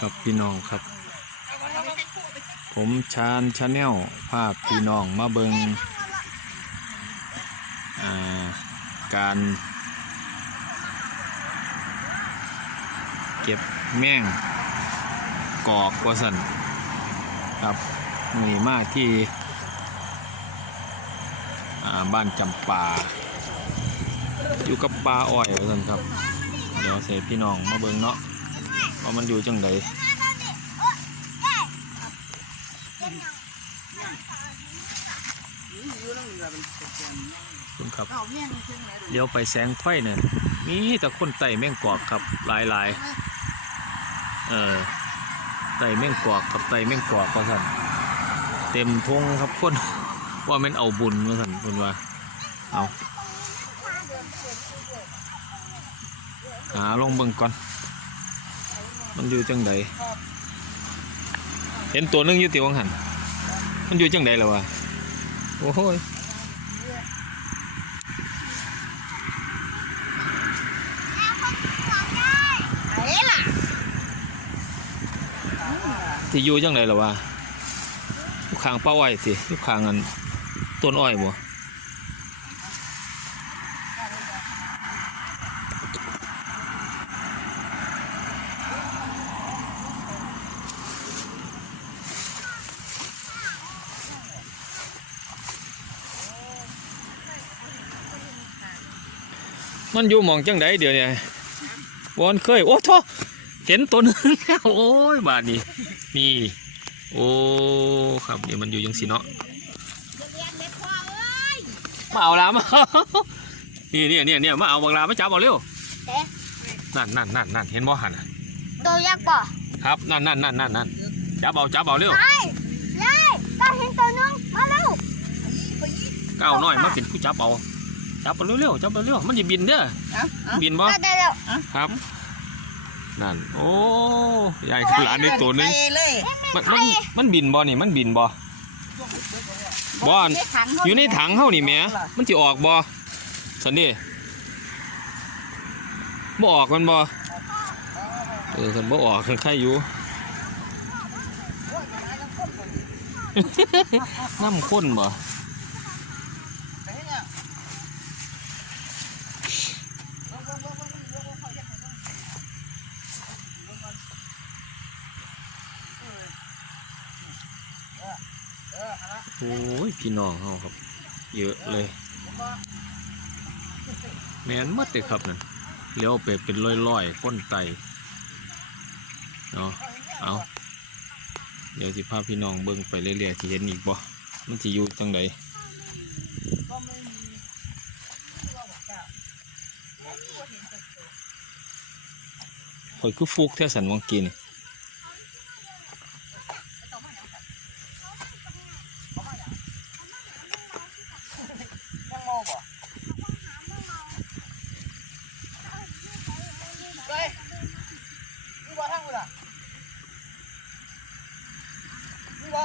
กับพี่น้องครับ ผมชาญชาแนลภาพพี่น้องมาเบิงาการ เก็บแม่งกอกว่าสันครับมีมาที่บ้านจำปาอยู่กับปลาอ้อยว่าสันครับ เดี๋ยวเสพี่น้องมาเบิงเนาะ ว่ามันอยู่จังไดคุณครับเลี้ยวไปแสงไฟเนี่ยมีแต่คนไต่แม่งกอกครับหลายหลายๆเออไต่แม่งกอกครับไต่แม่งกอกเขาสั่นเต็มทงครับคนว่าแม่นเอาบุญมาสั่นคุณว่าเอาหาลงเบิ่งก่อน มันอยู่จังใดเห็นตัวหนึงอยู่ติวังหันมันอยู่จังใดแล้ววะโอ้ยไหนล่ะที่อยู่จังไดล่ะวะอยู่ข้างป้าอ้อยสิอยู่ข้างอันต้นอ้อยบ่ มันอยู่หมองจังไดเดี๋ยวนี้วอนเคย โอ้โทเห็นตัวหนึงแล้วโอ้ยบาดนี้นี่ โอ้ครับเดี๋ยวมันอยู่ยังสิเนาะเรียนเด็กพ่อเอ้ยมาเอาละมาเอานี่เนี่ยเนี่ยเนี่ยมาเอาบางลามาจับเอาเร็วเอ๊ะนั่นนั่นนั่นนั่นเห็นบ่หันน่ะโดนยักษ์บ่ครับนั่นนั่นนั่นนั่นนั่นจับเอาจับเอาเร็วไอ้ไล่ก็เห็นตัวนึงมาเร็วก้าวน้อยมาเป็นผู้จับเอา จับเอาเร็วๆจับเอาเร็วมันจะบินเด้อบินบ่ได้ได้แล้วครับนั่นโอ้ยายหลานในตัวหนึงไปเลยมันมันมันบินบ่นี่มันบินบ่บ่อนในถังอยู่ในถังเฮานี่แหม่มันสิออกบ่สันนี่บ่ออกมันบ่เออคันบ่ออกคันใครอยู่น้ำข้นบ่โอ้ย พี่น้องเฮาครับ เยอะเลย แม่นหมดเลยครับนั่นเลี้ยวไปเป็นร้อยๆก้นไตเนาะเอาเดี๋ยวสิพาพี่น้องเบิ่งไปเรื่อยๆสิเห็นอีกบ่มันสิอยู่จังใดข่อยคือฟุกแท้สันวังกินบ่ทางกูล่ะนี่บ่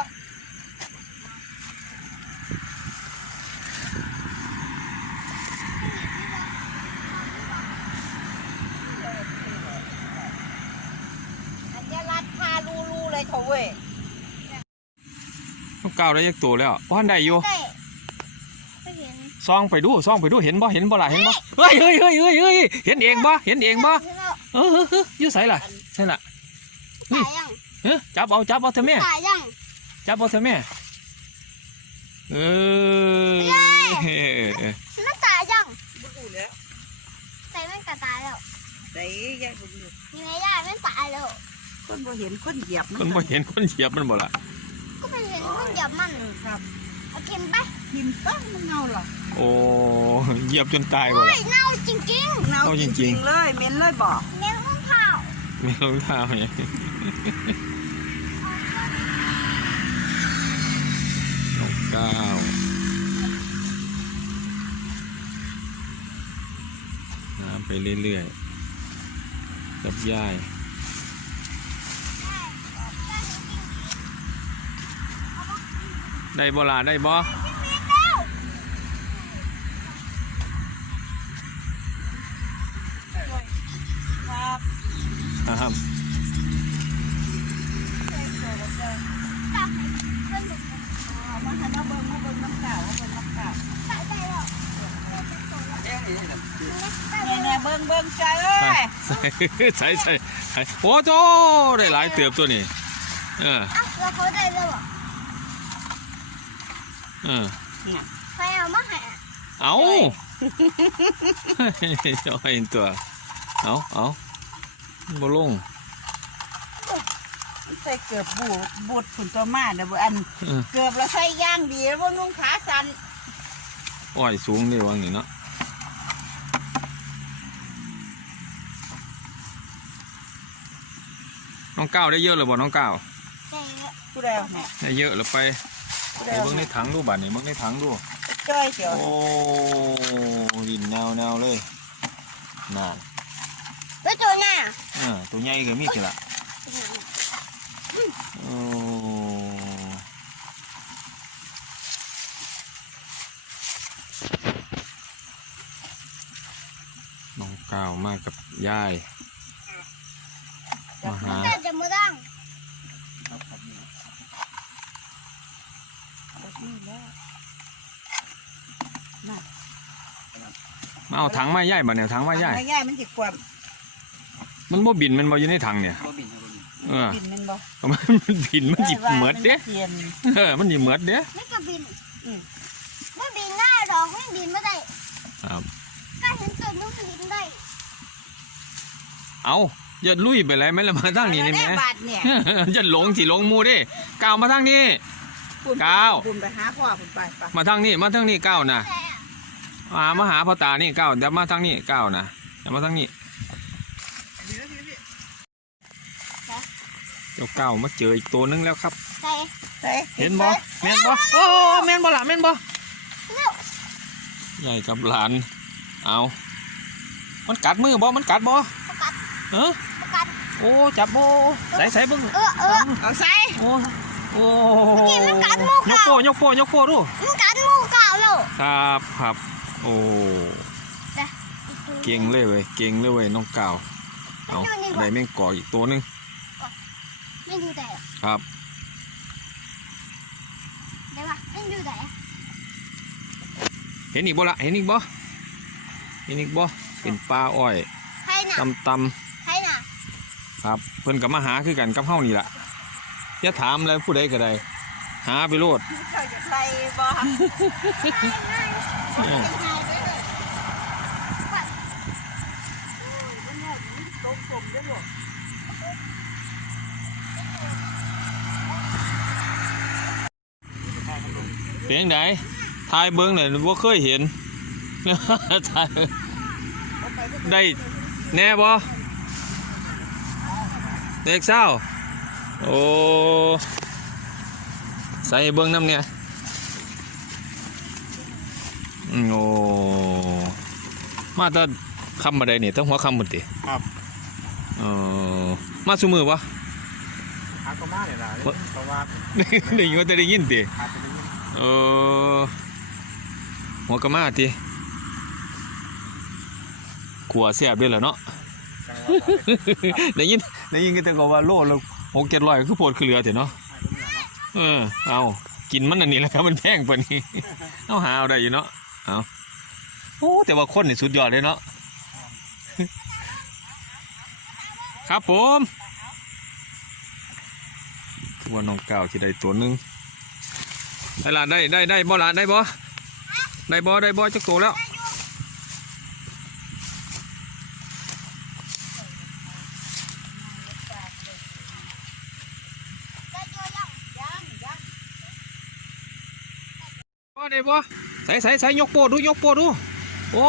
อันนี้รัดพาลูลู เลยเถอะเว้ยต้องก้าวได้ยักตัวแล้วว่านได้อยู่ได้ไม่เห็นซองไปดูซองไปดูเห็นบ่เห็นบ่ล่ะเห็นบ่เฮ้ยเฮ้ยเฮ้ยเฮ้ยเฮ้ยเห็นเองบ่เห็นเองบ่เห็นแล้วเออเออเอออยู่ไสล่ะใช่ล่ะตายยังเฮ้ยจับเอาจับเอาเถอะแม่ตายยังจับเอาเถอะแม่เออมันตายยังบ่รู้แล้วแต่มันก็ตายแล้วได้ยายบ่รู้ยังไงได้มันตายแล้ว คนบ่เห็นคนเหยียบคนบ่เห็นคนเหยียบมันบ่ล่ะก็ไม่เห็นมันเหยียบมันครับเอากินไปหินต้นมันเงาหรอโอ้เหยียบจนตายบ่โอ้ล่ะยเน่าจริงเงาเอาจจริริงงๆ ๆเลยเหม็นเลยบ่ๆเลี้ยงมันเผามีรองเท้าเนี่ยน้องก้าวน้ำไปเรื่อยๆกับยาย ได้บ่ล่ะได้บ่ครับเนี่เบิ่งเบิ่งใจเอ้ยใช่ใช่ใส่โอ้โหได้หลายเติบตัวนี้เออแล้เขาได้แล้ว เออใครเอามาให้เอาเอาให้ตัว เอาเอาบ่ลงใส่เกือบบูดบูดผุนตัวมาเด้อบ่อันเออเกือบแล้วใส่ย่างดีแล้วบ่นุ่งขาสั้นอ้อยสูงเลยวางนี่เนาะน้องก้าวได้เยอะเลยบ่น้องก้าวแต่ผู้ใดเอาแม่ได้เยอะแล้วไป ผู้ใดไปเอาเบิ่งในแม่ถังดูบัดนี่เบิ่งในถังดูจ้อยเดี๋ยวโอ้ดินแนวแนวเลยน่าแล้วตัวน่ะเออตัวใหญ่ก็มีสิละโอ้น้องก้าวมากับยายมาหาแต่จะมือดัง มาเอาถังมาย่ายบ่เนี่ยถังมาย่ายไม่ย่ายมันสิกว่ามันบ่บินมันบ่อยู่ในถังเนี่ยเออกินมันบ่มันมันบินมันจิเหมือดเด้เทียนเออมันจิเหมือดเด้ไม่ก็บินอืมไม่บินง่ายหรอกไม่บินไม่ได้ครับก็เห็นตัวนู้นบินได้เอาอย่าลุยไปไรไหมล่ะมาทางนี้นี่แหมบาทเนี่ยอย่าหลงสิหลงหมูเด้ก้าวมาทางนี้ คุณก้าวคุณไปหาพ่อคุณไปไปมาทางนี้มาทางนี้ก้าวนะแต่อะมามาหาพ่อตานี่ก้าวเดี๋ยวมาทางนี้ก้าวนะเดี๋ยวมาทางนี้เจ้าก้าวมาเจออีกตัวนึงแล้วครับใส่ใส่เห็นบ่แม่นบ่โอ้แม่นบ่ล่ะแม่นบ่เร็วใหญ่กับหลานเอามันกัดมือบ่มันกัดบ่ประกัดเออประกัดโอ้จับโบใส่ใส่เบิ่งเออเออเอาใส่โอ้ โอ้เมื่อกี้มันกัดหมูยเก่ากโป้ยกโป้ยกโป้ดู มันกัดหมูเก่าแล้ว ครับครับ โอ้อีกตัวเก่งเลยเว้ย เก่งเลยเว้ยน้องก่าว เอาได้แม่งก่ออีกตัวหนึง ไม่ดูแต่ครับเดี๋ยวว่าไม่ดูแต่เห็นอีกบ่ละเห็นอีกบ่ เห็นอีกบ่ เป็นปลาอ้อยใครน่ะตำตใครน่ะำครับ เพิ่นกับมาหาคือกันกับเฮานี่ล่ะ อย่าถามเลยผู้ใดก็ได้ หาไปโลดเขาจะใส่บ่เออต้มต้มได้บ่เป็นจังไดทายเบิ่งเนี่ยบ่เคยเห็นทายได้แน่บ่เด็กเศร้า โอ้ใส่เบิ่งน้ำเนี่ยอืมโอ้มาแตอนคำมาได้เนี่ยต้องหัวคำหมดติครับเออมาสุมือปะหาก็มาเลยล่ะเพราะว่าได้ยินว่าจะได้ยินติอาจจะได้ยินเออหัวกะมาติขัวแซ่บด้วยเหรอเนาะจังหวะได้ยินได้ยินกันแต่ก็ว่าโลละ หกเจ็ดร้อยคือโพดคือเหลือเถอะเนาะเออเอากินมันอันนี้แหละครับมันแพงกว่านี้เอาหาเอาได้อยู่เนาะเอาโอ้แต่ว่าคนนี่สุดยอดเลยเนาะครับผมว่าน้องเก้าที่ได้ตัวหนึงได้ละได้ได้ได้บ่ละได้บ่ได้บ่ได้บ่จักตัวแล้ว ได้เยอะยัง ยังยัง บ่ได้บ่ใส่ใส่ใส่ยกโปดูยกโปดู โอ้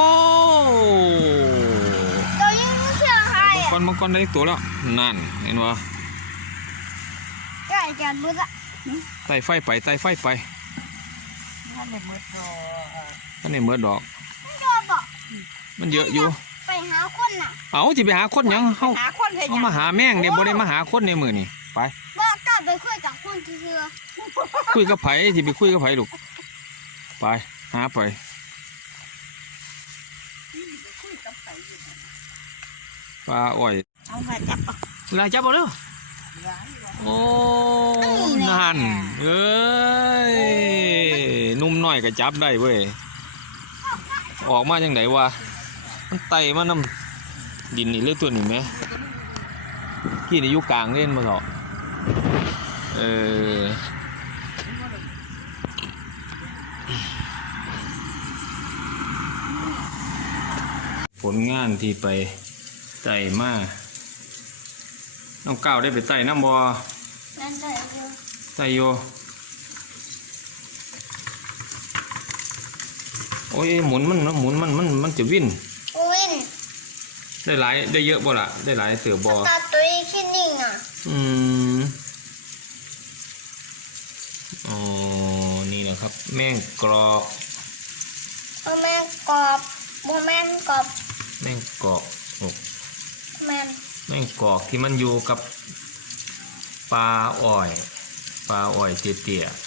ตัวยังไม่เชื่อใครมังอะกรมังกรได้ตัวแล้วนั่นเห็นบ่ใช่จันบุษะไต่ไฟไปไต่ไฟไปถ้าไม่หมดรอท่านนี่เมื่อดอกโดนบอกมันเยอะอยู่ไปหาคนน่ะเอาจิไปหาคนหยังเฮาหาคนเฮ็ดหเอายังมาหาแม่งเนี่ยบ่ได้มาหาคนในมือนี่ไปบอกกลับไปคุยกับคนเชื่อคุยกับไผสิไปคุยกับไผลูก ไป หาไปคุยกับไผอยู่ปลาอ้อยเอามาจับเอาลายจับบ่เด้อโอ้นั่นเอ้ยนุ่มหน่อยก็จับได้เว้ยออกมาจังไดวะมันไต่มานำดินนี่เลือตัวนี้ไหมกี่นี่อยู่กลางเล่นมาเถอะเออ ลงานที่ไปไต่มาน้องก้าวได้ไปไต่น้ำบอนั่นได้เยอะไต่โยโอ้ยหมุนมันนะหมุนมันมันมันจะวิ่นวินได้หลายได้เยอะบ่ล่ะได้หลายเสือบอตาตุ้ยขี้นิ่งอะอืมอ๋อนี่นะครับ แม่งกรอกโมแมนกรอบโมแมนกรอบ แม่งกรอกโอ้แมนแม่งกรอกที่มันอยู่กับปลาอ้อยปลาอ้อยเตี้ยๆ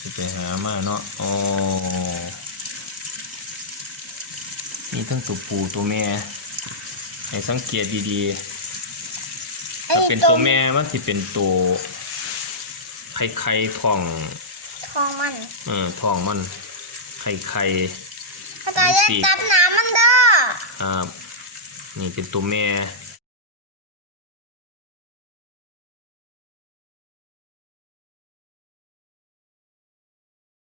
จะไปหามาเนาะอ๋อมีทั้งตัวปูตัวแม่ให้สังเกตดีๆถ้าเป็นตัวแม่มันที่เป็นตัวไข่ไข่ทองทองมันเออทองมันไข่ไข่ อาจารย์จะจับหนามันเด้อครับนี่เป็นตัวแม่